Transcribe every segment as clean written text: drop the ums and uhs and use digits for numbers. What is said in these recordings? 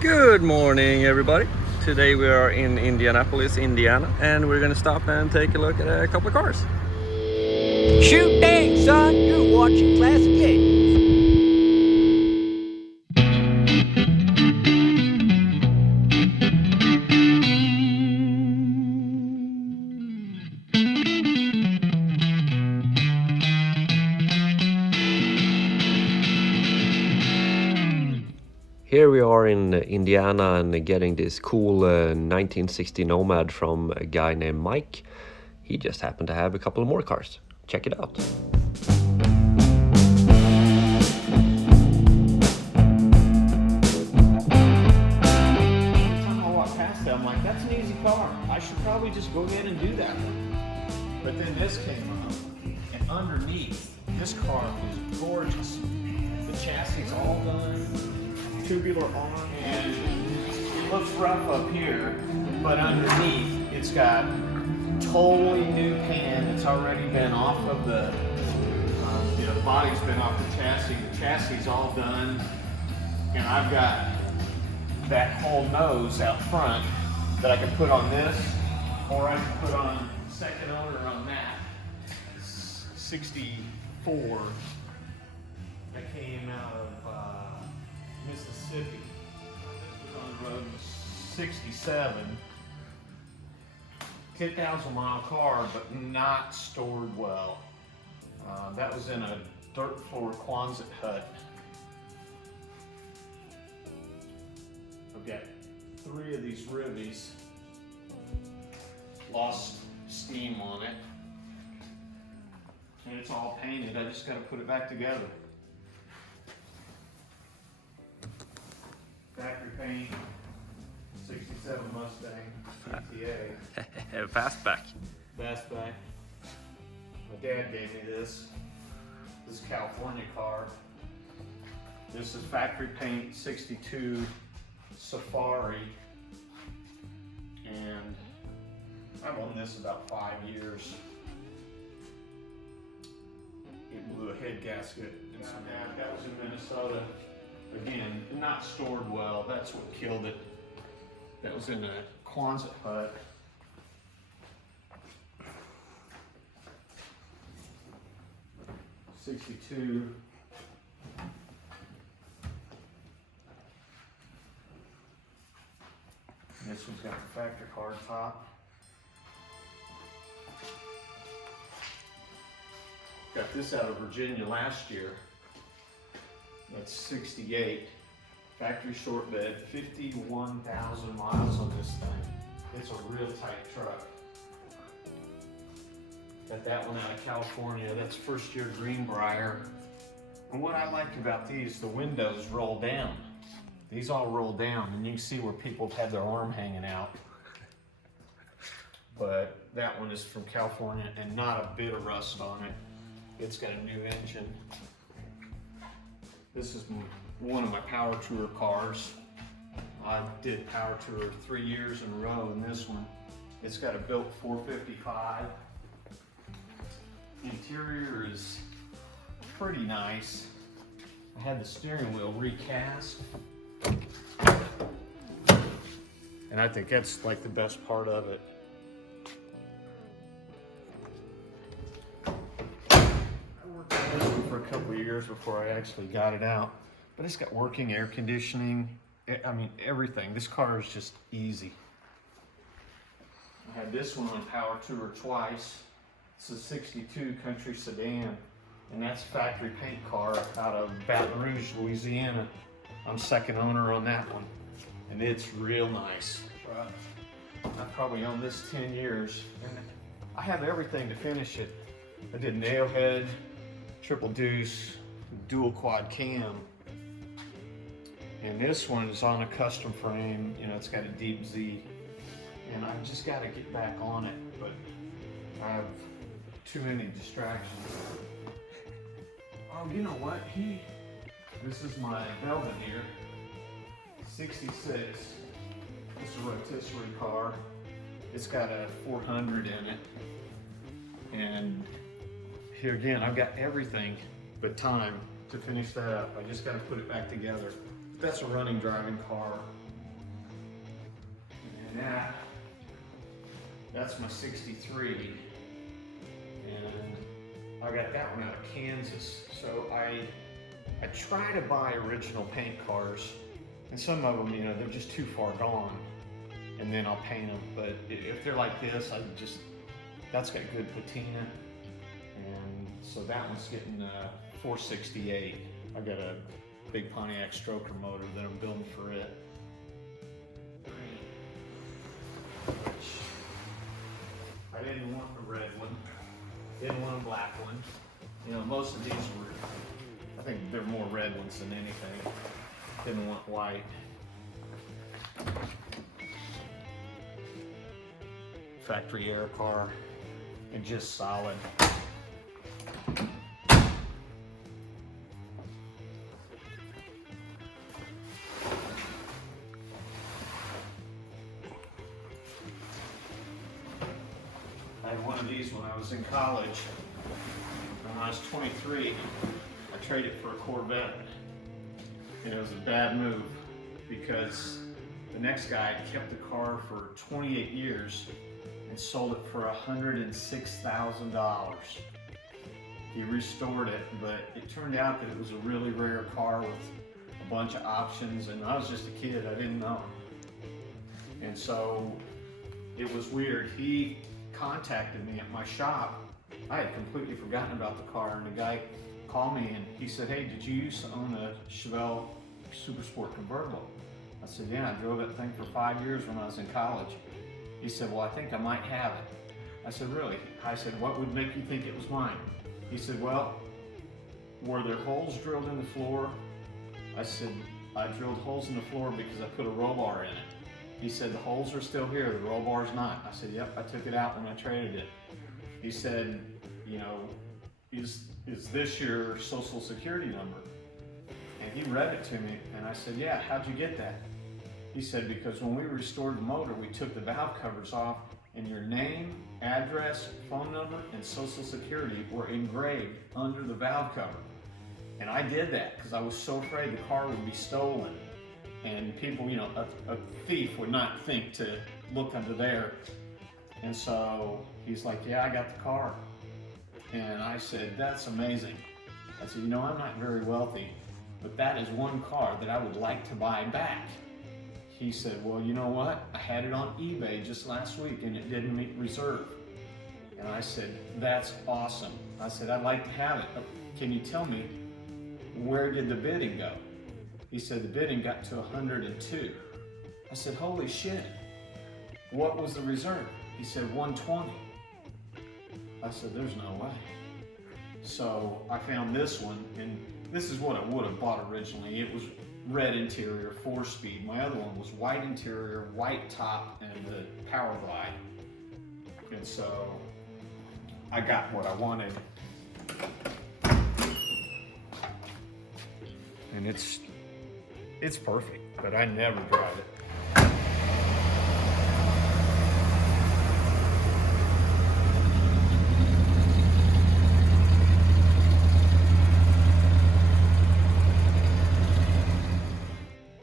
Good morning, everybody. Today we are in Indianapolis, Indiana, and we're gonna stop and take a look at a couple of cars. Shoot dang, son, you're watching Classic 80s. Here we are in Indiana and getting this cool 1960 Nomad from a guy named Mike. He just happened to have a couple more cars. Check it out. Time I walk past it, I'm like, that's an easy car. I should probably just go ahead and do that one. But then this came up, and underneath, this car was gorgeous. The chassis is all done, tubular arm, and it looks rough up here, but underneath, it's got totally new pan. It's already been off of the, the body's been off the chassis. The chassis is all done, and I've got that whole nose out front that I can put on this, or I can put on second owner on that. 64 that came out of Mississippi. This was on road 67. 10,000 mile car, but not stored well. That was in a dirt floor Quonset hut. I've got 3 of these ribbies. Lost steam on it. And it's all painted. I just got to put it back together. Factory paint. 67 Mustang GTA. Fastback. Fastback. My dad gave me this. This is a California car. This is factory paint 62 Safari. And I've owned this about 5 years. It blew a head gasket and some that was in Minnesota. Again, not stored well. That's what killed it. That was in a Quonset hut. '62. This one's got the factory hard top. Got this out of Virginia last year. That's 68. Factory short bed, 51,000 miles on this thing. It's a real tight truck. Got that one out of California. That's first year Greenbrier. And what I liked about these, the windows roll down. These all roll down, and you can see where people have had their arm hanging out. But that one is from California and not a bit of rust on it. It's got a new engine. This is one of my Power Tour cars. I did Power Tour 3 years in a row in this one. It's got a built 455. Interior is pretty nice. I had the steering wheel recast. And I think that's like the best part of it. I worked on this one for a couple of years before I actually got it out. But it's got working air conditioning. I mean, everything. This car is just easy. I had this one on Power Tour twice. It's a 62 country sedan. And that's a factory paint car out of Baton Rouge, Louisiana. I'm second owner on that one. And it's real nice. I've probably owned this 10 years. And I have everything to finish it. I did nail head, triple deuce, dual quad cam. And this one is on a custom frame. You know, it's got a deep Z. And I've just got to get back on it, but I have too many distractions. Oh, you know what? This is my Belvedere, 66. It's a rotisserie car. It's got a 400 in it. And here again, I've got everything but time to finish that up. I just got to put it back together. That's a running driving car. And that's my 63. And I got that one out of Kansas. So I try to buy original paint cars, and some of them, you know, they're just too far gone, and then I'll paint them. But if they're like this, that's got good patina, and so that one's getting 468. I got a big Pontiac stroker motor that I'm building for it. Which I didn't want a red one, didn't want a black one. You know, most of these were, I think they're more red ones than anything. Didn't want white. Factory air car, and just solid. I had one of these when I was in college. When I was 23, I traded for a Corvette. And it was a bad move because the next guy kept the car for 28 years and sold it for $106,000. He restored it, but it turned out that it was a really rare car with a bunch of options, and I was just a kid, I didn't know. And so it was weird. He contacted me at my shop. I had completely forgotten about the car, and the guy called me and he said, "Hey, did you used to own a Chevelle Super Sport convertible?" I said, "Yeah, I drove that thing for 5 years when I was in college." He said, "Well, I think I might have it." I said, "Really?" I said, "What would make you think it was mine?" He said, "Well, were there holes drilled in the floor?" I said, "I drilled holes in the floor because I put a roll bar in it." He said, "The holes are still here, the roll bar's not." I said, "Yep, I took it out when I traded it." He said, "You know, is this your social security number?" And he read it to me, and I said, "Yeah, how'd you get that?" He said, "Because when we restored the motor, we took the valve covers off, and your name, address, phone number, and social security were engraved under the valve cover." And I did that because I was so afraid the car would be stolen. And people, you know, a thief would not think to look under there. And so he's like, "Yeah, I got the car." And I said, "That's amazing." I said, "You know, I'm not very wealthy, but that is one car that I would like to buy back." He said, "Well, you know what? I had it on eBay just last week and it didn't meet reserve." And I said, "That's awesome." I said, "I'd like to have it. Can you tell me, where did the bidding go?" He said, "The bidding got to 102. I said, "Holy shit. What was the reserve?" He said, 120. I said, "There's no way." So I found this one, and this is what I would have bought originally. It was red interior, 4-speed. My other one was white interior, white top, and the power glide. And so I got what I wanted. And it's perfect, but I never drive it.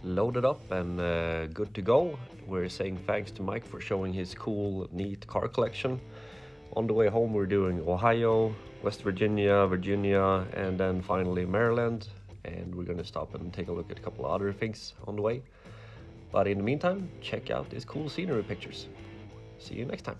Loaded up and good to go. We're saying thanks to Mike for showing his cool, neat car collection. On the way home, we're doing Ohio, West Virginia, Virginia, and then finally Maryland. And we're gonna stop and take a look at a couple of other things on the way. But in the meantime, check out these cool scenery pictures. See you next time.